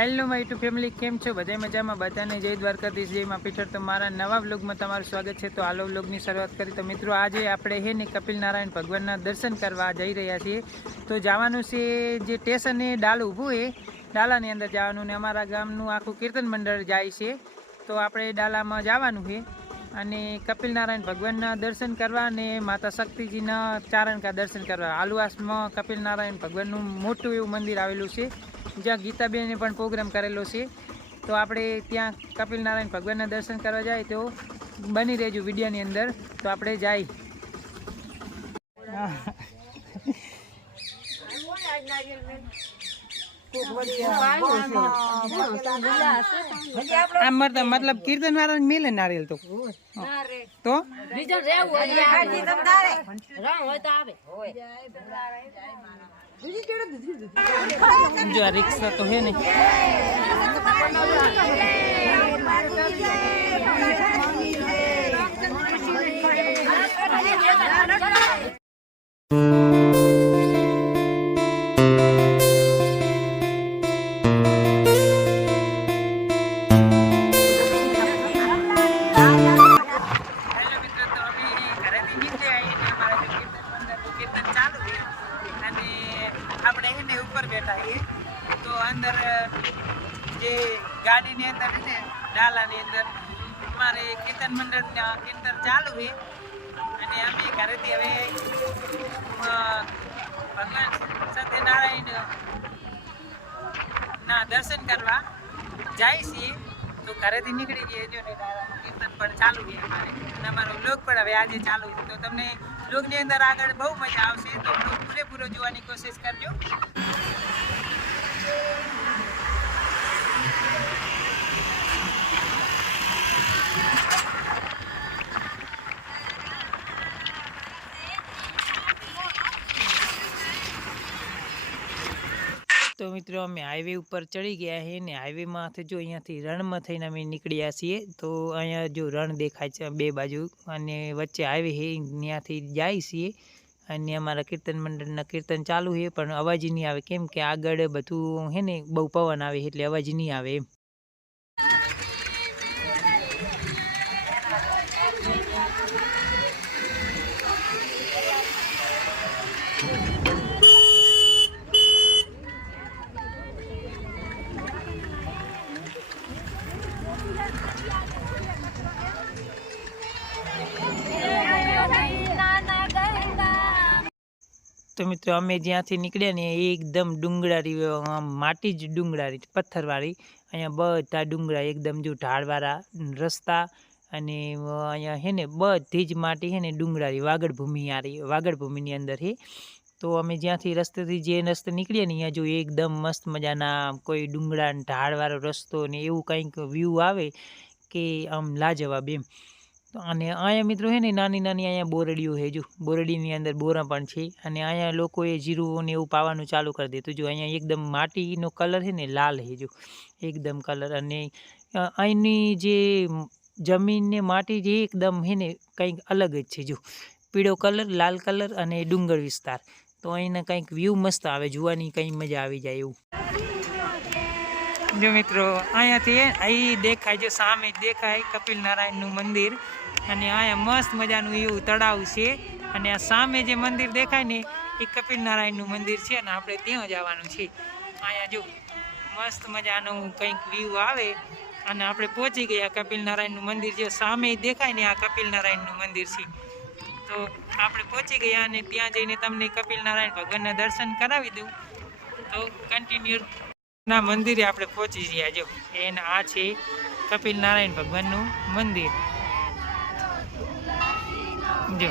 Hello my YouTube family, કેમ છો? બધા મજામાં? બધાને જય દ્વારકાધીશ, જય માં પીઠર। તો મારા નવા વ્લોગમાં તમારું સ્વાગત છે। તો હાલો વ્લોગની શરૂઆત કરી। તો મિત્રો, આજે આપણે હે ને કપિલ નારાયણ ભગવાનના દર્શન કરવા જઈ રહ્યા છીએ। તો જવાનું છે જે સ્ટેશને ડાલ ઊભું છે, ડાલાની અંદર જવાનું ને અમારા ગામનું આખું કીર્તન મંડળ જાય છે। તો આપણે ડાલામાં જવાનું છે અને કપિલ નારાયણ ભગવાનના દર્શન કરવા અને માતા શક્તિજીના ચારણકા દર્શન કરવા। આલુવાસમાં કપિલ નારાયણ ભગવાનનું મોટું એવું મંદિર આવેલું છે, જ્યાં ગીતાબેને પણ પ્રોગ્રામ કરેલો છે। તો આપણે ત્યાં કપિલ નારાયણ ભગવાનના દર્શન કરવા જાય તો બની રહેજો વિડીયોની અંદર। તો આપણે જાય। मतलब कीर्तन वाला मिले नारियल तो जो रिक्शा तो है नहीं। ऊपर बैठा है तो अंदर जे गाड़ी ने अंदर है डाला ने अंदर हमारे कीर्तन मंडल कीर्तन चालू है અને અમે ઘરેથી હવે ભગવાન સત્યનારાયણ ના દર્શન કરવા જાય છીએ। તો ઘરેથી નીકળી ગયા જો ને કીર્તન પણ ચાલુ છે અમારે અને અમારો વ્લોગ પણ હવે આજે ચાલુ છે। તો તમને વ્લોગની અંદર આગળ બહુ મજા આવશે, તો વ્લોગ પૂરેપૂરો જોવાની કોશિશ કરજો। तो मित्रों, अमे हाईवे पर चढ़ी गया है ने हाईवे में जो अँ थी रण में थी अमे निकलिया छे। तो अँ जो रण देखाय छे बे बाजू अने वच्चे हाईवे है, त्याथी जाय छीए अने अमारा कीर्तन मंडल कीर्तन चालू है पण अवाज नहीं आवे, केम के आगळ बधु है ने बहु पवन आवे एटले अवाज नहीं आवे एम। तो मित्रों, अमे ज्यांथी निकळ्या ने एकदम डूंगरारी माटी ज डूंगरारी पत्थरवाળી अहींया बधा डूंगरा एकदम जो ढाळवाळा रस्ता अने अहींया है ने बधी ज माटी है ने डूंगरारी वागड़भूमिनी अंदर है। तो अमे ज्यांथी रस्तेथी जे रस्ते निकळ्या ने अहींया जो एकदम मस्त मजाना कोई डूंगरा ने ढाळवाळो रस्तो ने एवुं कंईक व्यू आवे के आम लाजवाब एम। तो अने अहींया मित्रों है ने नानी नानी अहींया बोरडीओ है, जो बोरडीनी अंदर बोरा पण छे अने अहींया लोकोए जीरुं ने एवुं पावानुं चालू कर दीधुं। जो अहींया एकदम माटीनो कलर है ने लाल है, जो एकदम कलर अने अहींनी जे जमीन ने माटी जे एकदम है ने कंईक अलग ज छे, जो पीळो कलर लाल कलर अने डूंगर विस्तार। तो अहींना कंईक व्यू मस्त आवे, जोवानी कंई मजा आवी जाय एवुं। जो मित्रों, अहींयाथी अहीं देखाय, जो सामे देखाय कपिल नारायणनुं मंदिर अने अहींया मस्त मजानुं एवुं तळाव छे अने आ सामे जे मंदिर देखाय ने ए कपिल नारायणनुं मंदिर छे अने आपणे त्यां जवानुं छे। अहींया जो मस्त मजानुं कंईक व्यू आवे अने आपणे पहोंची गया कपिल नारायणनुं मंदिर। जे सामे देखाय ने आ कपिल नारायणनुं मंदिर छे। तो आपणे पहोंची गया अने त्यां जईने तमने कपिल नारायण भगवानना दर्शन करावी दઉં। तो कन्टिन्यू ना मंदिरे आपणे पहोंची गया। जो एने आ छे कपिल नारायण भगवाननुं मंदिर। जो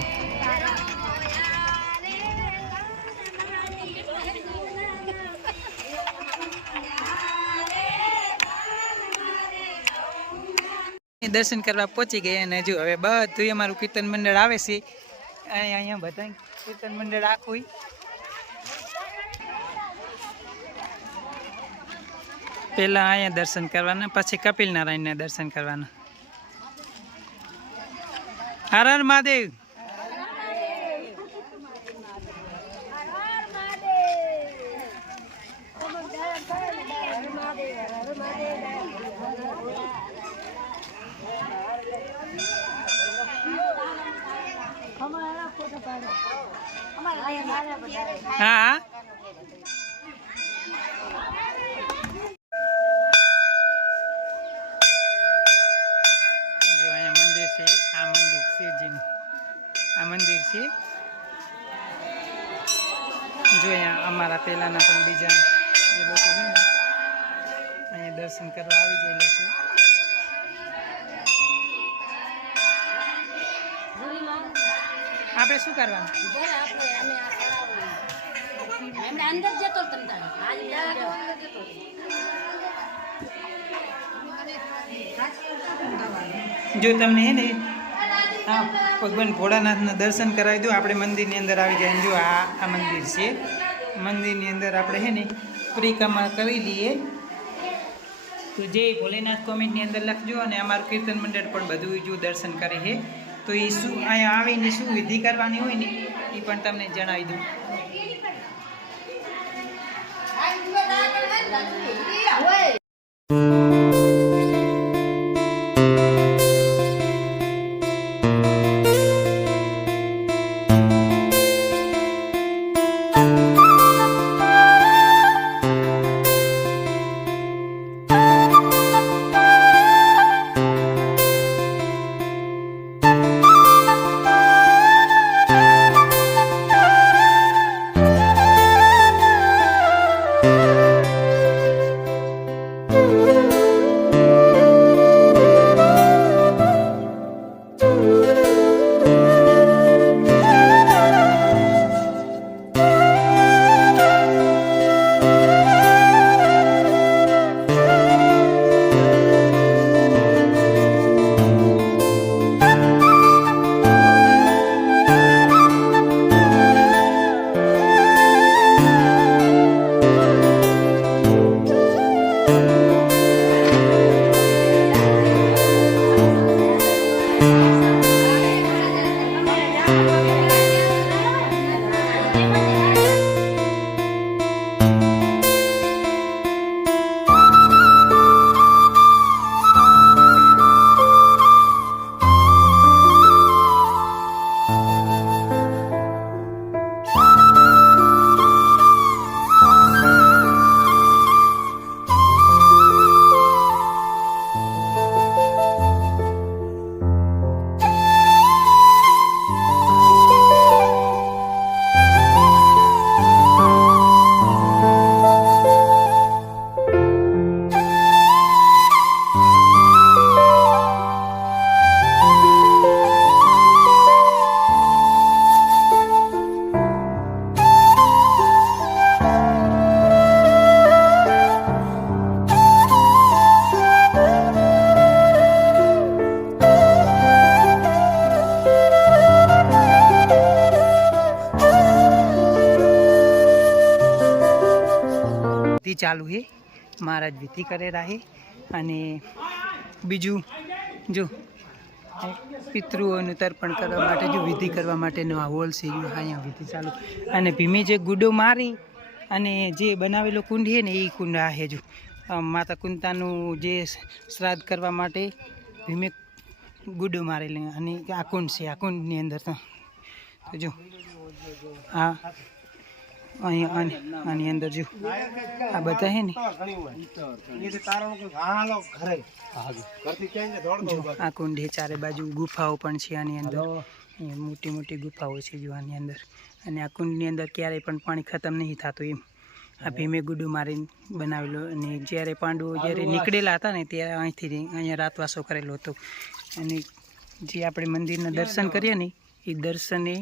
दर्शन करवा पहुंची गए अने जो हवे बधुं अमारुं कीर्तन मंडळ आवे छे। अहींया बधा कीर्तन मंडळ आखुं पहला अहींया दर्शन करवाना, पछी कपिल नारायण ने दर्शन करवाना। हर हर महादेव। હા જો અહીંયા મંદિર છે, આ મંદિર શિવજીનું આ મંદિર છે. જો અહીંયા અમારા પહેલાના પણ બીજા જે લોકો છે ને અહીંયા દર્શન કરવા આવી ગયેલા છે. આપણે શું કરવાનું? જો તમને હે ને હા ભગવાન ભોળાનાથના દર્શન કરાવી દો. આપણે મંદિરની અંદર આવી જાય. જો આ મંદિર છે. મંદિરની અંદર આપણે હે ને પરિક્રમા કરી લઈએ. તો જય ભોલેનાથ કોમેન્ટની અંદર લખજો. અને અમારું કીર્તન મંડળ પણ બધું જો દર્શન કરે છે. તો એ શું અહીંયા આવીને શું વિધિ કરવાની હોય ને એ પણ તમને જણાવી દઉં. ચાલુ છે. મહારાજ વિધિ કરેલા છે. અને બીજું જો પિતૃઓનું તર્પણ કરવા માટે જો વિધિ કરવા માટેનો આ હોલ છે. જો અહીંયા વિધિ ચાલુ. અને ભીમે જે ગુડો મારી અને જે બનાવેલો કુંડ છે ને એ કુંડ આ છે. જો માતા કુંતાનું જે શ્રાદ્ધ કરવા માટે ભીમે ગુડો મારેલી અને આ કુંડ છે. આ કુંડની અંદર તો જો આ અહીંયા આની અંદર જો આ બધા છે ને આ કુંડ છે. ચારે બાજુ ગુફાઓ પણ છે આની અંદર. મોટી મોટી ગુફાઓ છે જો આની અંદર. અને આ કુંડની અંદર ક્યારેય પણ પાણી ખતમ નહીં થતું એમ. આ ભીમે ગુડો મારીને બનાવેલો. અને જ્યારે પાંડવો જ્યારે નીકળેલા હતા ને ત્યારે અહીંથી અહીંયા રાતવાસો કરેલો હતો. અને જે આપણે મંદિરના દર્શન કરીએ ને એ દર્શને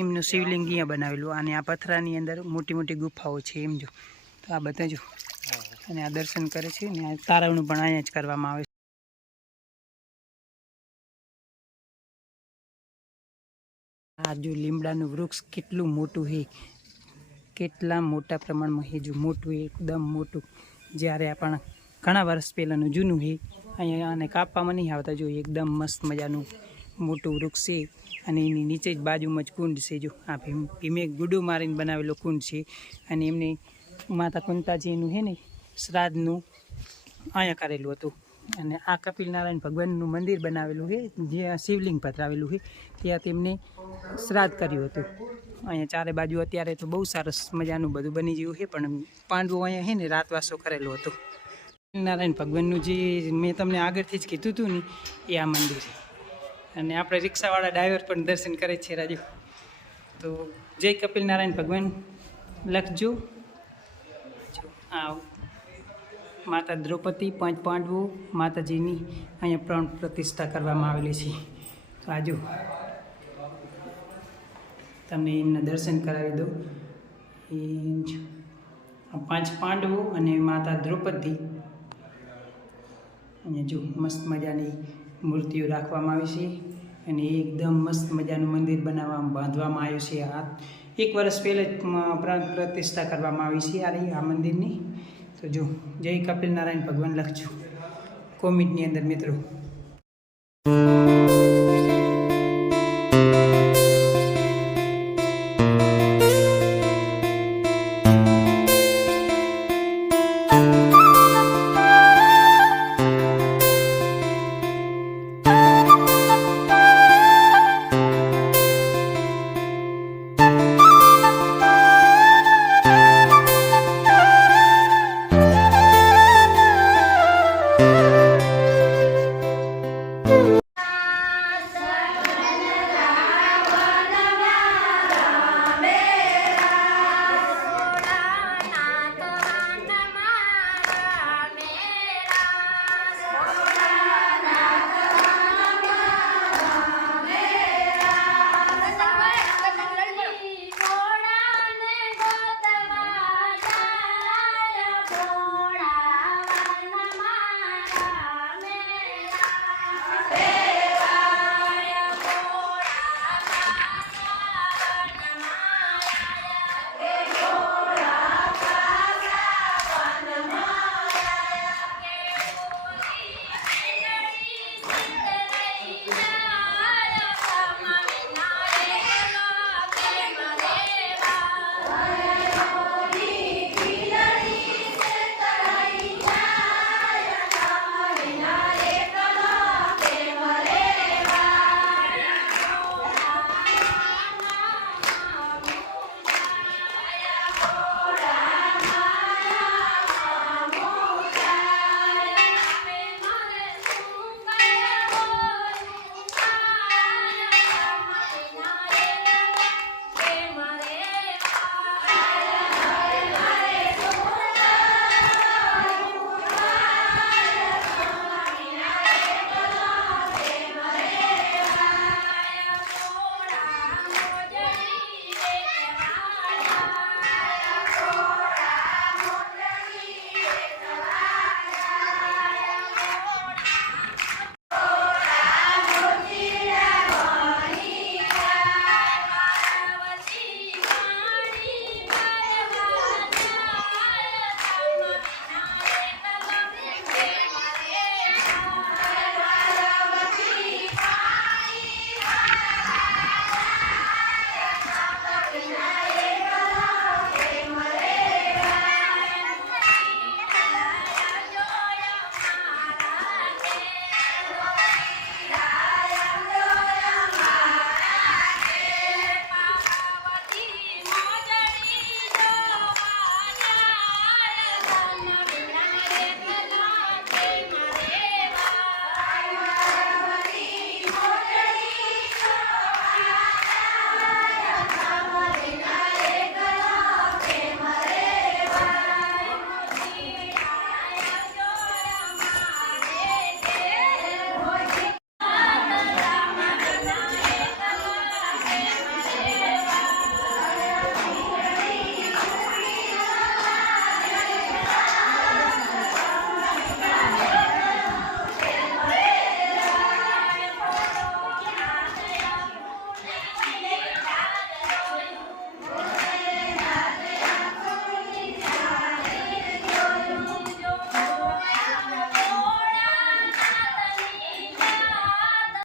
એમનું શિવલિંગ અહીંયા બનાવેલું. અને આ પથરાની અંદર મોટી મોટી ગુફાઓ છે એમ. જો તો આ બધા જો અને આ દર્શન કરે છે. ને આ તારવણું પણ અહીંયા જ કરવામાં આવે છે. આ જો લીમડાનું વૃક્ષ કેટલું મોટું છે, કેટલા મોટા પ્રમાણમાં છે. જો મોટું એકદમ મોટું. જ્યારે આપણા ઘણા વર્ષ પહેલાંનું જૂનું છે. અહીંયા આને કાપવામાં નહીં આવતા. જો એકદમ મસ્ત મજાનું મોટું વૃક્ષ છે. અને એની નીચે જ બાજુમાં જ કુંડ છે. જો આ ભીમે ગુડો મારીને બનાવેલો કુંડ છે. અને એમને માતા કુંતાજીનું છે ને શ્રાદ્ધનું અહીંયા કરેલું હતું. અને આ કપિલ નારાયણ ભગવાનનું મંદિર બનાવેલું છે, જ્યાં શિવલિંગ પધરાવેલું છે, ત્યાં તેમને શ્રાદ્ધ કર્યું હતું. અહીંયા ચારે બાજુ અત્યારે તો બહુ સરસ મજાનું બધું બની ગયું છે, પણ પાંડવો અહીંયા છે ને રાતવાસો કરેલો હતો. નારાયણ ભગવાનનું જે મેં તમને આગળથી જ કીધું હતું ને એ આ મંદિર, અને આપણે રિક્ષાવાળા ડ્રાઈવર પણ દર્શન કરે છે રાજુ. તો જય કપિલ નારાયણ ભગવાન લખજો. આ માતા દ્રૌપદી, 5 પાંડવો, માતાજીની અહીંયા પ્રાણ પ્રતિષ્ઠા કરવામાં આવેલી છે. તો આજુ તમને એમના દર્શન કરાવી દઉં. એ 5 પાંડવો અને માતા દ્રૌપદી અહીંયા જો મસ્ત મજાની મૂર્તિઓ રાખવામાં આવી છે, અને એકદમ મસ્ત મજાનું મંદિર બાંધવામાં આવ્યું છે. આ 1 વર્ષ પહેલાં પ્રાણ પ્રતિષ્ઠા કરવામાં આવી છે આ મંદિરની. તો જો જય કપિલ નારાયણ ભગવાન લખજો કોમેન્ટની અંદર મિત્રો.